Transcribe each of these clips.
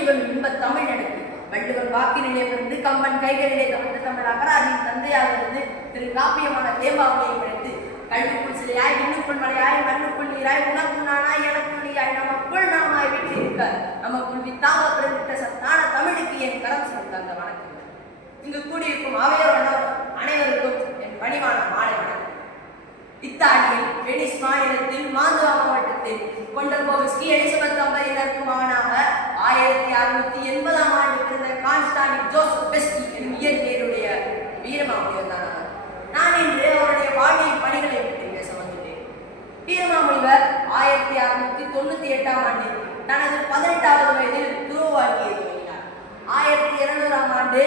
இவன் இன்ப தமிழ் எனக்கு. வள்ளுவர் வாக்கினிலே பிறந்து கம்பன் கைகளிலே தமிழ் தமிழ் அகராஜின் தந்தையாக இருந்து திரு காப்பியமான தேம்பாவளியை பிழைத்து கல்விக்குள் சிலையாய் விண்ணுக்குள் மலையாய் மண்ணுக்குள் நீராய் உனக்கு நானாய் எனக்கு நீயாய் நமக்குள் நாமாய் வீற்றிருக்க நமக்குள் வித்தாக பிறந்திருக்க சத்தான தமிழுக்கு என் கரம் சொந்த அந்த வணக்கம். இங்கு கூடியிருக்கும் அவையோர் அனைவருக்கும் என் பணிவான மாலை வணக்கம். இத்தாலியில் வெனிஸ் மாநிலத்தில் மாந்துவா மாவட்டத்தில் கொண்டல் கோவிஸ்கி எலிசபெத் தம்பதியினருக்குமான அறுநூத்தி எண்பதாம் ஆண்டு பிறந்த கான்ஸ்டாண்டிக் ஜோசப் பெஸ்டி எனும் இயற்கையுடைய வீரமாமுனிவர் தான் அவர். நான் இன்று அவருடைய வாழ்வியல் பணிகளை பற்றி பேச வந்துள்ளேன். வீரமாமுனிவர் ஆயிரத்தி அறுநூத்தி தொண்ணூத்தி எட்டாம் ஆண்டில் தனது பதினெட்டாவது வயதில் துருவ வாழ்க்கையை துவங்கினார் ஆயிரத்தி இருநூறாம் ஆண்டு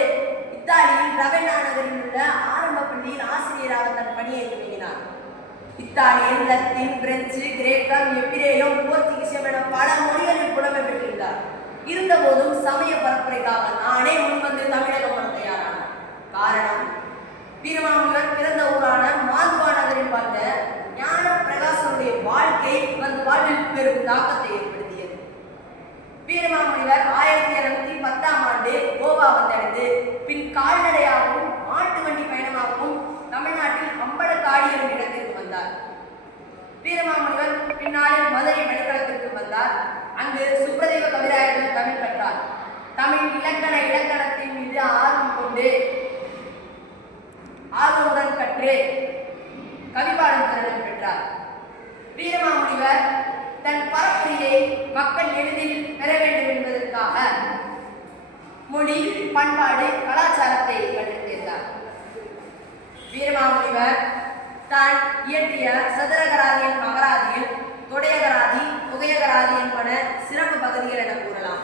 இத்தாலியில் ரவென்னா நகரில் உள்ள ஆரம்ப பள்ளியில் ஆசிரியராக தன் பணியை தொடங்கினார். இத்தாலியன் லத்தீன் பிரெஞ்சு கிரேக்கம் எபிரேயம் போர்த்துகீசம் என பல மொழிகளில் புலமை பெற்றிருந்தார். இருந்த போதும் சமய பரப்புரைக்காக நானே முன்வந்து தமிழகம் வர தயாரானார் காரணம் வீரமாமுனிவர் பிறந்த ஊரான மால்வா நகரில் வாழ்ந்த ஞான பிரகாசனுடைய வாழ்க்கை இவரது வாழ்வில் பெரும் தாக்கத்தை ஏற்படுத்தியது. வீரமாமுனிவர் ஆயிரத்தி இருநூத்தி பத்தாம் ஆண்டு கோவா வந்தடைந்து பின் கால்நடையாகவும் மாட்டு வண்டி பயணமாகவும் தமிழ்நாட்டில் அம்பலக்காடி எனும் இடத்திற்கு வந்தார். வீரமாமுனிவர் பின்னாளில் மதுரை அங்கு சுப்ரதேவ கவிராயர்கள் தமிழ் கற்றார் தமிழ் இலக்கண இலக்கணத்தின் மீது ஆர்வம் கொண்டு ஆர்வமுடன் கற்று கவிபாடம் திறனில் பெற்றார். வீரமாமுனிவர் தன் பரப்புரையை மக்கள் எளிதில் பெற வேண்டும் என்பதற்காக மொழி பண்பாடு கலாச்சாரத்தை கற்றுத்தேர்ந்தார் வீரமாமுனிவர் தான் இயற்றிய சதுரகராதியின் மகராதியில் கொடையகராதி புகையகராதி என்பன சிறப்பு பகுதிகள் என கூறலாம்.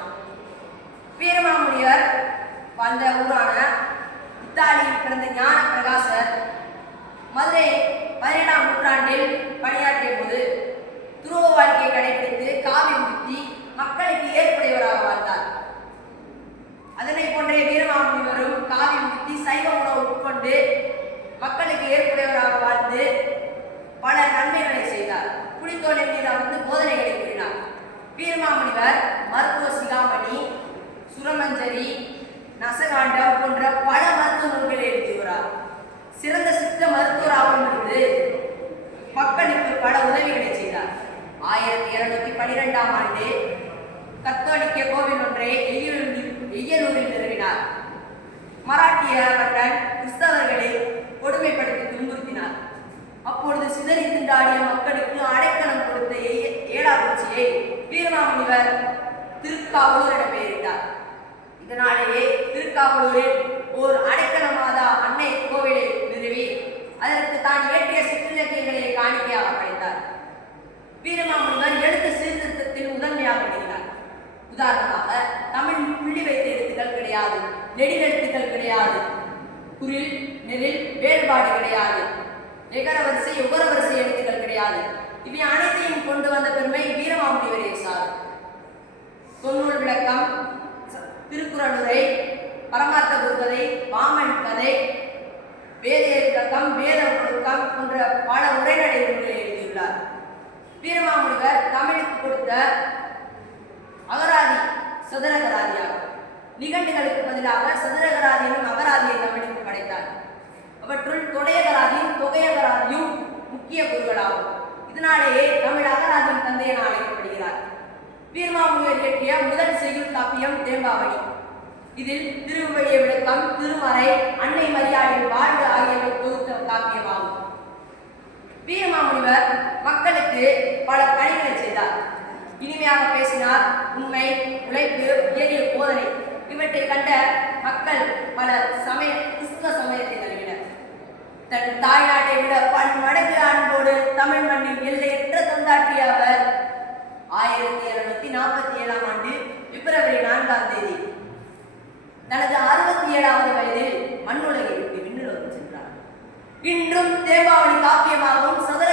வீரமாமுனிவர் வாழ்ந்த ஊரான இத்தாலியில் பிறந்த ஞான பிரகாசர் மதுரை பதினேழாம் நூற்றாண்டில் பணியாற்றிய போது துருவ வாழ்க்கையை கடைபிடித்து காவி உடுத்தி மக்களுக்கு ஏற்புடையவராக வாழ்ந்தார் அதனை போன்றே வீரமாமுனிவரும் காவி உடுத்தி சைவ உணவு உட்கொண்டு மக்களுக்கு ஏற்புடையவராக வாழ்ந்து பல நன்மைகளை செய்தார் குடித்தோலின் மீது வந்து போதனைகளை கூறினார் வீரமாமுனிவர் மருத்துவ சிகாமணி சுரமஞ்சரி நசகாண்டம் போன்ற பல மருத்துவ நூல்களை எழுதியுள்ளார் சிறந்த சித்த மருத்துவராகவும் இருந்து மக்களுக்கு பல உதவிகளை செய்தார். ஆயிரத்தி இருநூத்தி பனிரெண்டாம் ஆண்டு கத்தோலிக்க கோவில் ஒன்றை எய்யலூரில் எய்யலூரில் நிறுவினார். மராட்டிய அவர்கள் கிறிஸ்தவர்களை கொடுமைப்படுத்தி துன்புறுத்தினார். அப்பொழுது சிதறி திண்டாடிய மக்களுக்கு அடைக்கலம் கொடுத்த ஏ- ஏடாக்குச்சியை வீரமாமுனிவர் திருக்காவலூர் என பெயரிட்டார். இதனாலேயே திருக்காவலூரில் ஓர் அடைக்கல மாதா அன்னை கோவிலை நிறுவி அதற்கு தான் இயற்றிய சிற்றிலக்கியங்களை காணிக்கையாக படைத்தார் வீரமாமுனிவர் எழுத்து சீர்திருத்தத்தில் முதன்மையாக விளங்கினார். உதாரணமாக தமிழ் புள்ளி வைத்த எழுத்துக்கள் கிடையாது நெடிலெழுத்துக்கள் கிடையாது குரில் நெரில் வேறுபாடு கிடையாது நிகர வரிசை உகர வரிசை எழுத்துக்கள் கிடையாது. இவை அனைத்தையும் கொண்டு வந்த பெருமை வீரமாமுனிவரே சார். தொன்னூல் விளக்கம் திருக்குறளுரை பரமார்த்த குருகதை வாமன் கதை வேத விளக்கம் வேத ஒழுக்கம் போன்ற பல உரைநடை எழுதியுள்ளார். வீரமாமுனிவர் தமிழுக்கு கொடுத்த அகராதி சதுரகராதியாகும். நிகண்டுகளுக்கு பதிலாக சதுரகராதியும் அகராதியை தமிழுக்கு படைத்தார். அவற்றுள் தொடையகராதியும் தொகையகராதியும் முக்கிய குருகளாகும். இதனாலேயே தமிழ் அகராதியின் தந்தை என அழைக்கப்படுகிறார். வீரமாமுனிவர் இயற்றிய முதல் செய்யுள் காப்பியம் தேம்பாவணி இதில் திருவழிய விளக்கம் திருமறை அன்னை மரியாதையின் வாழ்வு ஆகியவை தொகுத்த காப்பியமாகும் வீரமாமுனிவர் மக்களுக்கு பல பணிகளை செய்தார் நேர்மையாக பேசினார். உண்மை உழைப்பு உயரிய போதனை. இவற்றை கண்ட மக்கள் பல சமய கிறிஸ்துவ சமயத்தை நல்கினர். தன் தாய்நாட்டை விட பன்மடங்கு அன்போடு தமிழ் மண்ணின் எல்லையற்ற தொண்டாற்றிய அவர் ஆயிரத்தி இருநூத்தி நாற்பத்தி ஏழாம் ஆண்டு பிப்ரவரி நான்காம் தேதி தனது அறுபத்தி ஏழாவது வயதில் மண்ணுலகை விட்டு விண்ணுலகம் சென்றார். இன்றும் தேவாவளி காப்பியமாகவும் சதுர